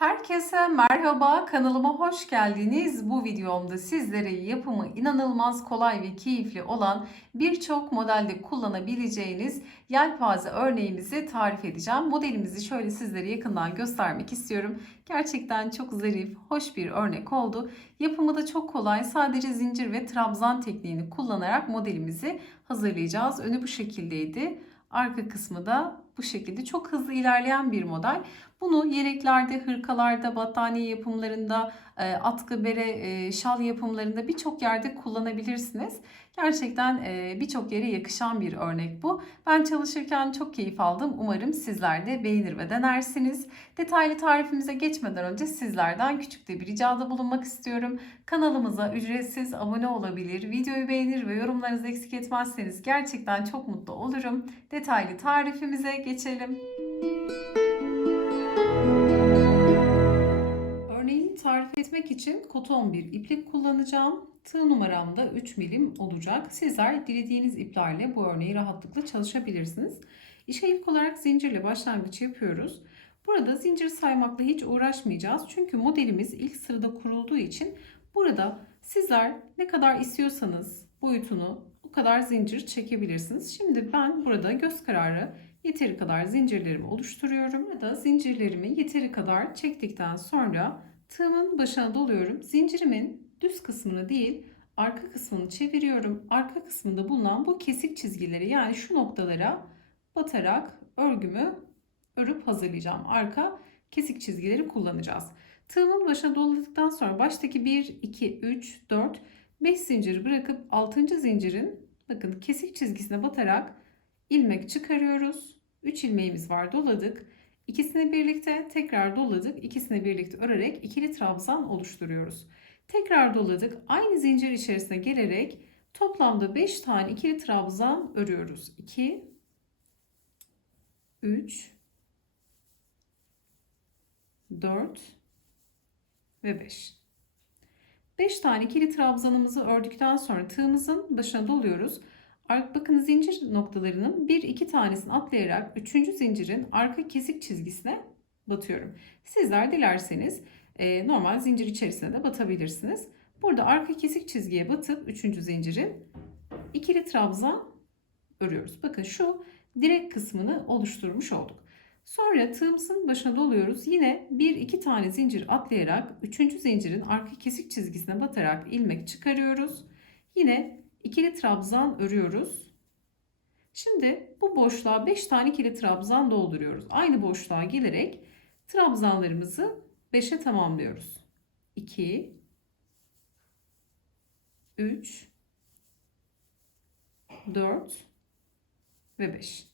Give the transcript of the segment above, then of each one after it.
Herkese merhaba, kanalıma hoş geldiniz. Bu videomda sizlere yapımı inanılmaz kolay ve keyifli olan birçok modelde kullanabileceğiniz yelpaze örneğimizi tarif edeceğim. Modelimizi şöyle sizlere yakından göstermek istiyorum. Gerçekten çok zarif, hoş bir örnek oldu. Yapımı da çok kolay. Sadece zincir ve trabzan tekniğini kullanarak modelimizi hazırlayacağız. Önü bu şekildeydi. Arka kısmı da bu şekilde çok hızlı ilerleyen bir model. Bunu yeleklerde, hırkalarda, battaniye yapımlarında, e, atkı, bere, e, şal yapımlarında birçok yerde kullanabilirsiniz. Gerçekten e, birçok yere yakışan bir örnek bu. Ben çalışırken çok keyif aldım. Umarım sizler de beğenir ve denersiniz. Detaylı tarifimize geçmeden önce sizlerden küçük de bir ricada bulunmak istiyorum. Kanalımıza ücretsiz abone olabilir, videoyu beğenir ve yorumlarınızı eksik etmezseniz gerçekten çok mutlu olurum. Detaylı tarifimize geçelim. Örneğini tarif etmek için koton bir iplik kullanacağım. Tığ numaram da 3 milim olacak. Sizler dilediğiniz iplerle bu örneği rahatlıkla çalışabilirsiniz. İşe ilk olarak zincirle başlangıç yapıyoruz. Burada zincir saymakla hiç uğraşmayacağız. Çünkü modelimiz ilk sırada kurulduğu için burada sizler ne kadar istiyorsanız boyutunu o kadar zincir çekebilirsiniz. Şimdi ben burada göz kararı yeteri kadar zincirlerimi oluşturuyorum. Burada zincirlerimi yeteri kadar çektikten sonra tığımın başına doluyorum. Zincirimin düz kısmını değil arka kısmını çeviriyorum. Arka kısmında bulunan bu kesik çizgileri yani şu noktalara batarak örgümü örüp hazırlayacağım. Arka kesik çizgileri kullanacağız. Tığımın başına doladıktan sonra baştaki 1, 2, 3, 4, 5 zinciri bırakıp 6. zincirin bakın kesik çizgisine batarak ilmek çıkarıyoruz. 3 ilmeğimiz var doladık. İkisini birlikte tekrar doladık. İkisini birlikte örerek ikili trabzan oluşturuyoruz. Tekrar doladık. Aynı zincir içerisine gelerek toplamda 5 tane ikili trabzan örüyoruz. 2 3 4 ve 5. 5 tane ikili trabzanımızı ördükten sonra tığımızın başına doluyoruz. Bakın zincir noktalarının bir iki tanesini atlayarak 3. zincirin arka kesik çizgisine batıyorum. Sizler dilerseniz e, normal zincir içerisine de batabilirsiniz. Burada arka kesik çizgiye batıp 3. zincirin ikili trabzan örüyoruz. Bakın şu direk kısmını oluşturmuş olduk. Sonra tığımızın başına doluyoruz. Yine bir iki tane zincir atlayarak 3. zincirin arka kesik çizgisine batarak ilmek çıkarıyoruz. Yine ikili trabzan örüyoruz. Şimdi bu boşluğa 5 tane ikili trabzan dolduruyoruz. Aynı boşluğa gelerek trabzanlarımızı 5'e tamamlıyoruz. 2 3 4 ve 5.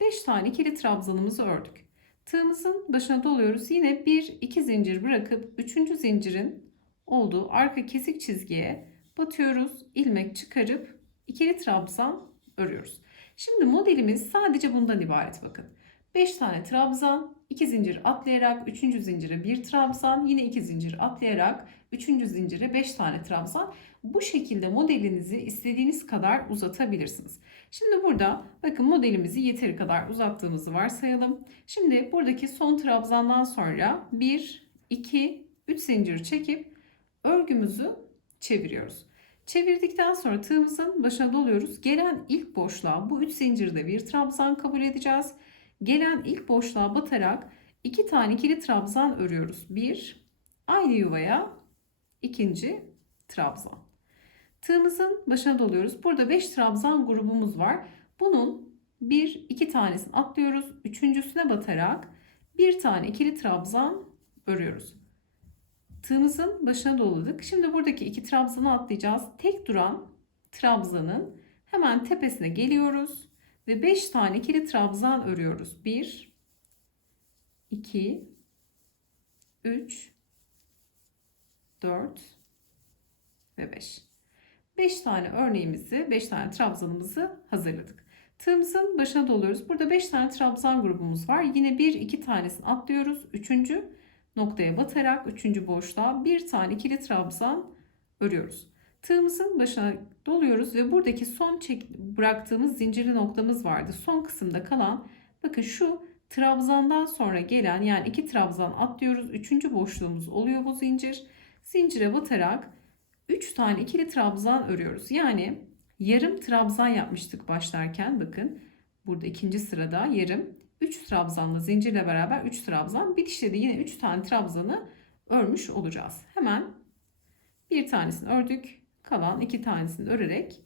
5 tane ikili trabzanımızı ördük. Tığımızın başına doluyoruz. Yine 1 2 zincir bırakıp 3. zincirin olduğu arka kesik çizgiye batıyoruz. ilmek çıkarıp ikili trabzan örüyoruz. Şimdi modelimiz sadece bundan ibaret bakın. 5 tane trabzan, 2 zincir atlayarak 3. zincire 1 trabzan, yine 2 zincir atlayarak 3. zincire 5 tane trabzan. Bu şekilde modelinizi istediğiniz kadar uzatabilirsiniz. Şimdi burada bakın modelimizi yeteri kadar uzattığımızı varsayalım. Şimdi buradaki son trabzandan sonra 1, 2, 3 zincir çekip örgümüzü çeviriyoruz. Çevirdikten sonra tığımızın başına doluyoruz. Gelen ilk boşluğa bu 3 zincirde bir trabzan kabul edeceğiz. Gelen ilk boşluğa batarak 2 tane ikili trabzan örüyoruz. Bir, aynı yuvaya ikinci trabzan. Tığımızın başına doluyoruz. Burada 5 trabzan grubumuz var. Bunun bir iki tanesini atlıyoruz. Üçüncüsüne batarak bir tane ikili trabzan örüyoruz. Tığımızın başına doladık. Şimdi buradaki iki trabzanı atlayacağız. Tek duran trabzanın hemen tepesine geliyoruz ve 5 tane ikili trabzan örüyoruz. 1 2 3 4 ve 5. 5 tane örneğimizi, 5 tane trabzanımızı hazırladık. Tığımızın başına doluyoruz. Burada 5 tane trabzan grubumuz var. Yine 1 2 tanesini atlıyoruz. 3 noktaya batarak 3. boşluğa bir tane ikili trabzan örüyoruz. Tığımızın başına doluyoruz ve buradaki son çek bıraktığımız zincirli noktamız vardı. Son kısımda kalan bakın şu trabzandan sonra gelen yani iki trabzan atlıyoruz. Üçüncü boşluğumuz oluyor bu zincir. Zincire batarak 3 tane ikili trabzan örüyoruz. Yani yarım trabzan yapmıştık başlarken bakın. Burada ikinci sırada yarım 3 trabzanla zincirle beraber 3 trabzan. Bitişte de yine 3 tane trabzanı örmüş olacağız. Hemen bir tanesini ördük. Kalan iki tanesini örerek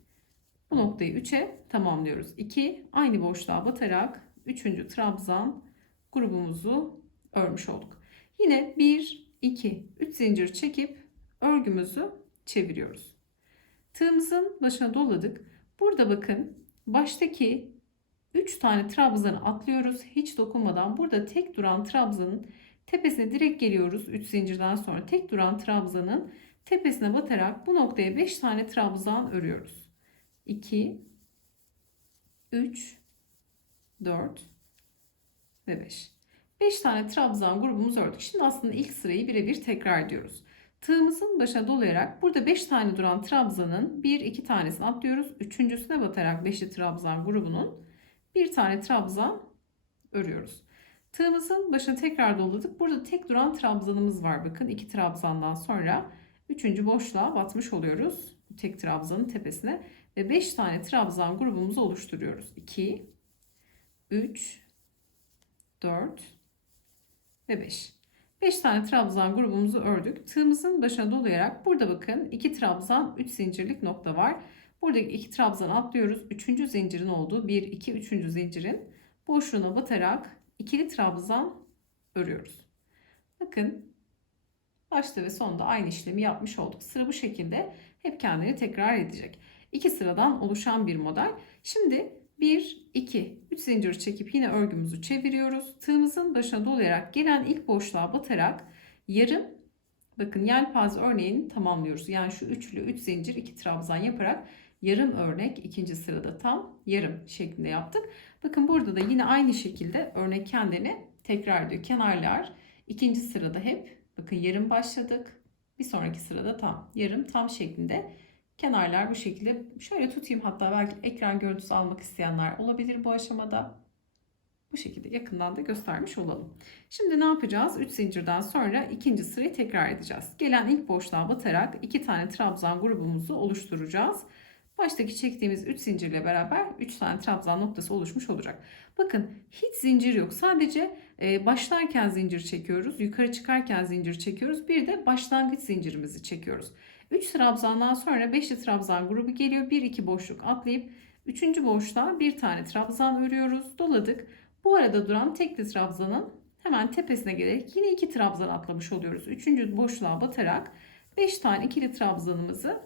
bu noktayı 3'e tamamlıyoruz. 2 aynı boşluğa batarak 3. trabzan grubumuzu örmüş olduk. Yine 1 2 3 zincir çekip örgümüzü çeviriyoruz. Tığımızın başına doladık. Burada bakın baştaki 3 tane trabzanı atlıyoruz hiç dokunmadan. Burada tek duran trabzanın tepesine direkt geliyoruz 3 zincirden sonra. Tek duran trabzanın tepesine batarak bu noktaya 5 tane trabzan örüyoruz. 2 3 4 ve 5. 5 tane trabzan grubumuzu ördük. Şimdi aslında ilk sırayı birebir tekrar ediyoruz. Tığımızın başına dolayarak burada 5 tane duran trabzanın 1 2 tanesini atlıyoruz. Üçüncüsüne batarak 5'li trabzan grubunun bir tane trabzan örüyoruz. Tığımızın başına tekrar doladık. Burada tek duran trabzanımız var. Bakın iki trabzandan sonra üçüncü boşluğa batmış oluyoruz. Tek trabzanın tepesine ve 5 tane trabzan grubumuzu oluşturuyoruz. 2 3 4 ve 5. 5 tane trabzan grubumuzu ördük. Tığımızın başına dolayarak burada bakın 2 trabzan 3 zincirlik nokta var. Buradaki 2 trabzan atlıyoruz. 3. zincirin olduğu 1 2 3. zincirin boşluğuna batarak ikili trabzan örüyoruz. Bakın başta ve sonda aynı işlemi yapmış olduk. Sıra bu şekilde hep kendini tekrar edecek. İki sıradan oluşan bir model. Şimdi 1, 2, 3 zincir çekip yine örgümüzü çeviriyoruz. Tığımızın başına dolayarak gelen ilk boşluğa batarak yarım bakın yelpaze örneğini tamamlıyoruz. Yani şu üçlü 3 zincir 2 trabzan yaparak yarım örnek ikinci sırada tam yarım şeklinde yaptık. Bakın burada da yine aynı şekilde örnek kendini tekrar ediyor. Kenarlar ikinci sırada hep bakın yarım başladık. Bir sonraki sırada tam yarım tam şeklinde kenarlar bu şekilde şöyle tutayım hatta belki ekran görüntüsü almak isteyenler olabilir bu aşamada. Bu şekilde yakından da göstermiş olalım. Şimdi ne yapacağız? 3 zincirden sonra ikinci sırayı tekrar edeceğiz. Gelen ilk boşluğa batarak iki tane trabzan grubumuzu oluşturacağız. Baştaki çektiğimiz 3 zincirle beraber 3 tane trabzan noktası oluşmuş olacak. Bakın hiç zincir yok. Sadece e, başlarken zincir çekiyoruz. Yukarı çıkarken zincir çekiyoruz. Bir de başlangıç zincirimizi çekiyoruz. 3 trabzandan sonra 5'li trabzan grubu geliyor. 1-2 boşluk atlayıp 3. boşluğa bir tane trabzan örüyoruz. Doladık. Bu arada duran tekli trabzanın hemen tepesine gelerek yine 2 trabzan atlamış oluyoruz. 3. boşluğa batarak 5 tane ikili trabzanımızı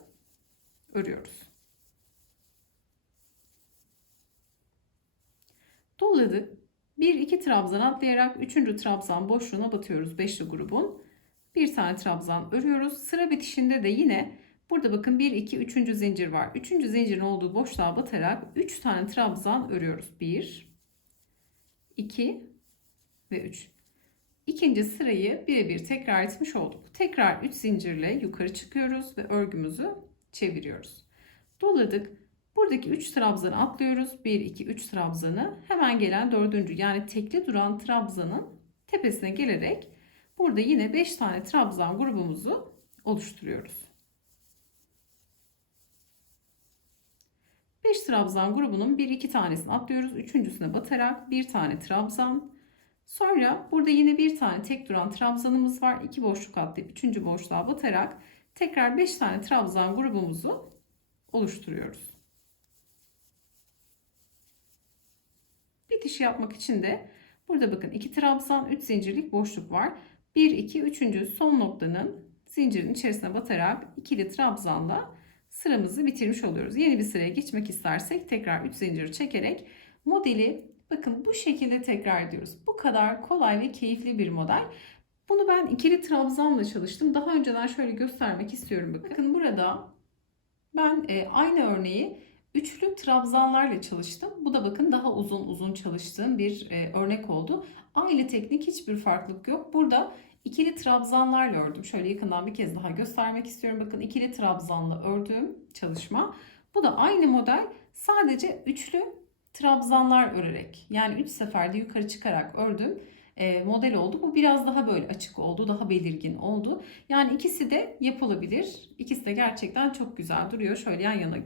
örüyoruz. Doladık. 1-2 trabzan atlayarak 3. trabzan boşluğuna batıyoruz 5'li grubun. Bir tane trabzan örüyoruz. Sıra bitişinde de yine burada bakın 1 2 3. zincir var. 3. zincirin olduğu boşluğa batarak 3 tane trabzan örüyoruz. 1 2 ve 3. İkinci sırayı birebir tekrar etmiş olduk. Tekrar 3 zincirle yukarı çıkıyoruz ve örgümüzü çeviriyoruz. Doladık. Buradaki 3 trabzanı atlıyoruz. 1 2 3 trabzanı hemen gelen dördüncü yani tekli duran trabzanın tepesine gelerek Burada yine 5 tane trabzan grubumuzu oluşturuyoruz. 5 trabzan grubunun 1-2 tanesini atlıyoruz. Üçüncüsüne batarak bir tane trabzan. Sonra burada yine bir tane tek duran trabzanımız var. 2 boşluk atlayıp 3. boşluğa batarak tekrar 5 tane trabzan grubumuzu oluşturuyoruz. Bitiş yapmak için de burada bakın 2 trabzan 3 zincirlik boşluk var. 1, 2, 3. son noktanın zincirin içerisine batarak ikili trabzanla sıramızı bitirmiş oluyoruz. Yeni bir sıraya geçmek istersek tekrar 3 zinciri çekerek modeli bakın bu şekilde tekrar ediyoruz. Bu kadar kolay ve keyifli bir model. Bunu ben ikili trabzanla çalıştım. Daha önceden şöyle göstermek istiyorum. Bakın, bakın burada ben e, aynı örneği üçlü trabzanlarla çalıştım. Bu da bakın daha uzun uzun çalıştığım bir e, örnek oldu. Aynı teknik hiçbir farklılık yok. Burada ikili trabzanlarla ördüm. Şöyle yakından bir kez daha göstermek istiyorum. Bakın ikili trabzanla ördüğüm çalışma. Bu da aynı model. Sadece üçlü trabzanlar örerek yani 3 seferde yukarı çıkarak ördüm e, model oldu. Bu biraz daha böyle açık oldu, daha belirgin oldu. Yani ikisi de yapılabilir. İkisi de gerçekten çok güzel duruyor. Şöyle yan yana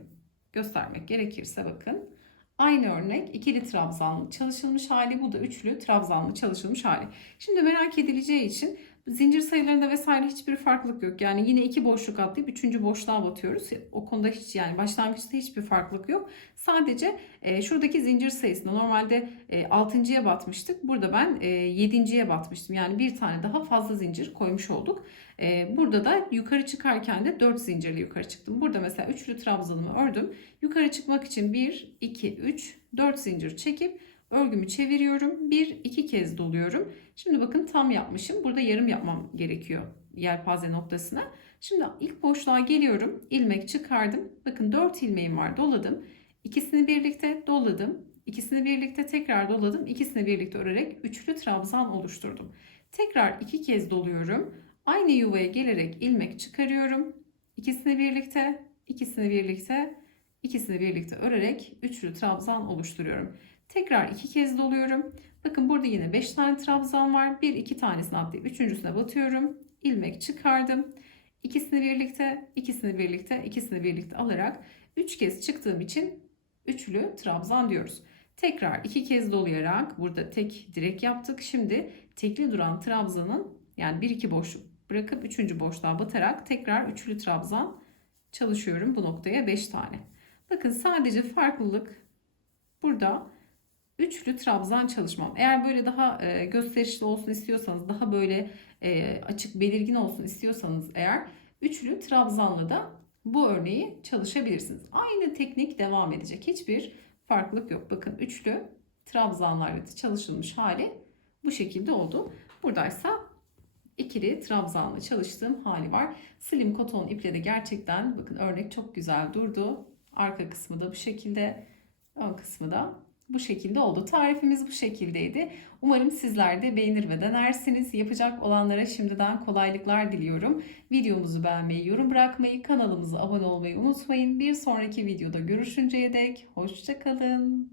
göstermek gerekirse bakın. Aynı örnek ikili trabzanlı çalışılmış hali, bu da üçlü trabzanlı çalışılmış hali. Şimdi merak edileceği için zincir sayılarında vesaire hiçbir farklılık yok. Yani yine iki boşluk atlayıp üçüncü boşluğa batıyoruz. O konuda hiç yani başlangıçta hiçbir farklılık yok. Sadece e, şuradaki zincir sayısında normalde e, 6.ya batmıştık. Burada ben e, 7.ye batmıştım. Yani bir tane daha fazla zincir koymuş olduk. E, burada da yukarı çıkarken de 4 zincirle yukarı çıktım. Burada mesela üçlü trabzanımı ördüm. Yukarı çıkmak için 1, 2, 3, 4 zincir çekip örgümü çeviriyorum. 1, 2 kez doluyorum. Şimdi bakın tam yapmışım. Burada yarım yapmam gerekiyor yelpaze noktasına. Şimdi ilk boşluğa geliyorum. ilmek çıkardım. Bakın 4 ilmeğim var. Doladım. İkisini birlikte doladım. İkisini birlikte tekrar doladım. İkisini birlikte örerek üçlü trabzan oluşturdum. Tekrar iki kez doluyorum. Aynı yuvaya gelerek ilmek çıkarıyorum. İkisini birlikte, ikisini birlikte, ikisini birlikte örerek üçlü trabzan oluşturuyorum. Tekrar iki kez doluyorum. Bakın burada yine 5 tane trabzan var. Bir iki tanesini atlayıp üçüncüsüne batıyorum. İlmek çıkardım. İkisini birlikte, ikisini birlikte, ikisini birlikte alarak 3 kez çıktığım için üçlü trabzan diyoruz. Tekrar iki kez dolayarak burada tek direk yaptık. Şimdi tekli duran trabzanın yani bir iki boşluk bırakıp üçüncü boşluğa batarak tekrar üçlü trabzan çalışıyorum bu noktaya 5 tane. Bakın sadece farklılık burada üçlü trabzan çalışmam. Eğer böyle daha e, gösterişli olsun istiyorsanız, daha böyle e, açık belirgin olsun istiyorsanız eğer üçlü trabzanla da bu örneği çalışabilirsiniz. Aynı teknik devam edecek. Hiçbir farklılık yok. Bakın üçlü trabzanlarla çalışılmış hali bu şekilde oldu. Buradaysa ikili trabzanla çalıştığım hali var. Slim koton iple de gerçekten bakın örnek çok güzel durdu. Arka kısmı da bu şekilde, ön kısmı da bu şekilde oldu. Tarifimiz bu şekildeydi. Umarım sizler de beğenir ve denersiniz. Yapacak olanlara şimdiden kolaylıklar diliyorum. Videomuzu beğenmeyi, yorum bırakmayı, kanalımıza abone olmayı unutmayın. Bir sonraki videoda görüşünceye dek hoşçakalın.